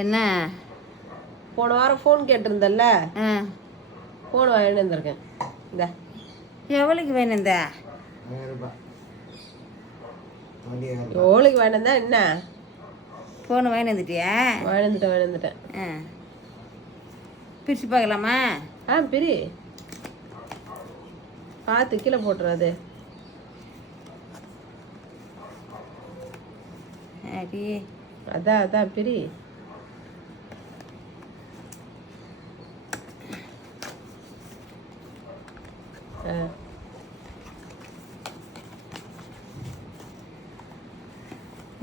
என்ன போன வாரம் ஃபோன் கேட்டிருந்தல்ல, ஆ ஃபோன் வாங்கிட்டு வந்திருக்கேன். இந்த எவ்வளோக்கு வேணும் இந்த எவ்வளோக்கு வாங்கிட்டு வந்தா என்ன? ஃபோனு வாங்கி வந்துட்டியா? வந்துட்டேன். ஆ பிரித்து பார்க்கலாமா? பிரி பார்த்து கீழே போட்டுறாது. அடி அதான் பிரி.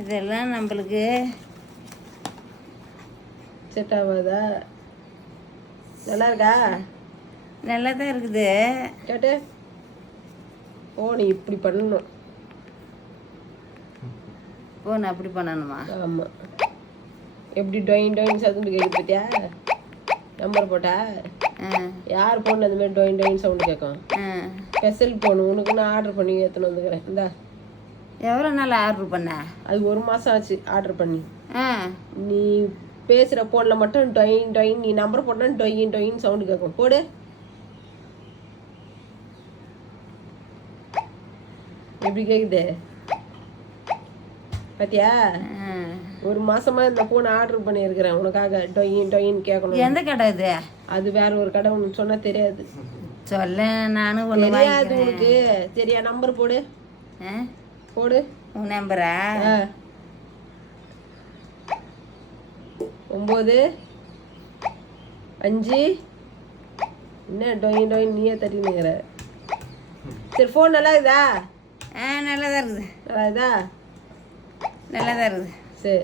இதெல்லாம் நம்மளுக்கு செட் ஆகாதா? நல்லா இருக்கா? நல்லா தான் இருக்குது. கேட்டு நீ இப்படி பண்ணணும். ஃபோன் அப்படி பண்ணணுமா? ஆமாம். எப்படி டொயின் டொயின் சவுண்டு கேட்குது பார்த்தியா? நம்பர் போட்டா யார் ஃபோன் அந்த மாதிரி டொயின் டொயின் சவுண்டு கேட்கும்? ஸ்பெஷல் ஃபோனு உனக்கு நான் ஆர்டர் பண்ணி எடுத்துன்னு வந்துக்கிறேன். இந்தா. எவ்வளோ நாள் ஆர்டர் பண்ண? அது 1 மாதம் ஆச்சு ஆர்டர் பண்ணி. நீ பேசுகிற ஃபோனில் மட்டும் டொயின் டொயின், நீ நம்பர் போட்டால் டொயின் டொயின் சவுண்டு கேட்கும். போடு. எப்படி கேட்குது பாத்தியா? 1 மாசமா இந்த ஃபோன் ஆர்டர் பண்ணியிருக்கிறேன் உனக்காக. டொயின் டொயின் கேட்கணும். எந்த கடை இது? அது வேற ஒரு கடை. உனக்கு சொன்னா தெரியாது. சொல்ல நானும் தெரியாது உனக்கு. சரியா? நம்பர் போடு. போடு உன் நம்பரா? 9 5 என்ன டொயின் டொயின் நீயே தட்டினுங்கிற. சரி, ஃபோன் நல்லா இருக்குதா? நல்லா தான் இருக்குது. நல்லா இருக்குதா? நல்லா தான் இருக்குது. சரி.